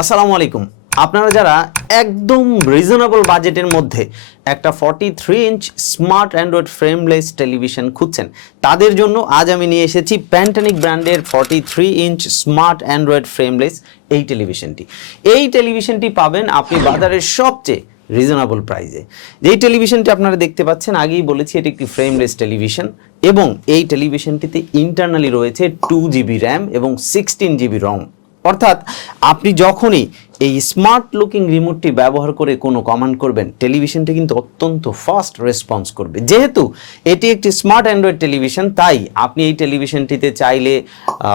আসসালামু আলাইকুম। আপনারা যারা একদম রিজনেবল বাজেটের মধ্যে একটা forty three inch smart android frameless television খুঁজছেন, তাদের জন্য আজ আমি নিয়ে এসেছি প্যান্টানিক ব্র্যান্ডের forty three inch smart android frameless এই টেলিভিশনটি এই টেলিভিশনটি পাবেন আপনি বাজারের সবচেয়ে রিজনেবল প্রাইসে যেই টেলিভিশনটি আপনারা দেখতে পাচ্ছেন, আগেই বলেছি এটি একটি ফ্রেমলেস টেলিভিশন এবং এই টেলিভিশনটিতে ইন্টারনালি রয়েছে টু জিবি র্যাম এবং সিক্সটিন জিবি রম অর্থাৎ আপনি যখনই এই স্মার্ট লুকিং রিমোটটি ব্যবহার করে কোনো কমান্ড করবেন টেলিভিশনটি কিন্তু অত্যন্ত ফাস্ট রেসপন্স করবে। যেহেতু এটি একটি স্মার্ট অ্যান্ড্রয়েড টেলিভিশন তাই আপনি এই টেলিভিশনটিতে চাইলে,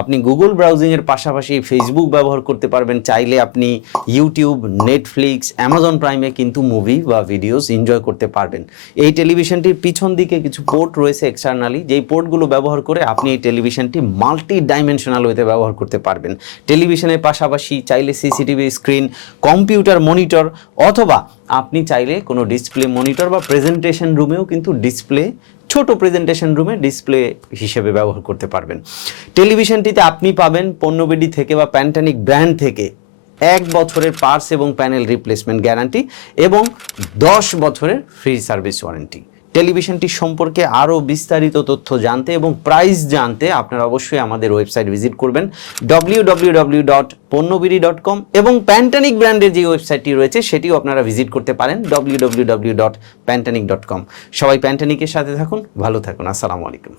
আপনি গুগল ব্রাউজিংয়ের পাশাপাশি ফেসবুক ব্যবহার করতে পারবেন। চাইলে আপনি ইউটিউব নেটফ্লিক্স অ্যামাজন প্রাইমে কিন্তু মুভি বা ভিডিওস এনজয় করতে পারবেন। এই টেলিভিশনটির পিছন দিকে কিছু পোর্ট রয়েছে এক্সটার্নালি যেই পোর্টগুলো ব্যবহার করে আপনি এই টেলিভিশনটি মাল্টি ডাইমেনশনাল ওয়েতে ব্যবহার করতে পারবেন। টেলিভিশনের পাশাপাশি চাইলে সিসিটিভি স্ক্রিন কম্পিউটার মনিটর, অথবা আপনি চাইলে কোনো ডিসপ্লে মনিটর বা প্রেজেন্টেশন রুমেও কিন্তু ডিসপ্লে, ছোট প্রেজেন্টেশন রুমে ডিসপ্লে হিসেবে ব্যবহার করতে পারবেন। টেলিভিশনটিতে আপনি পাবেন পণ্যবেডি থেকে বা প্যান্টানিক ব্র্যান্ড থেকে এক বছরের পার্স এবং প্যানেল রিপ্লেসমেন্ট গ্যারান্টি এবং দশ বছরের ফ্রি সার্ভিস ওয়ারেন্টি। টেলিভিশনটি সম্পর্কে আরও বিস্তারিত তথ্য জানতে এবং প্রাইস জানতে আপনারা অবশ্যই আমাদের ওয়েবসাইট ভিজিট করবেন ডব্লিউ ডট কম এবং প্যান্টানিক ব্র্যান্ডের যে ওয়েবসাইটটি রয়েছে সেটিও আপনারা ভিজিট করতে পারেন ডব্লিউ ডট ডট কম সবাই প্যান্টানিকের সাথে থাকুন, ভালো থাকুন, আসসালামু আলাইকুম।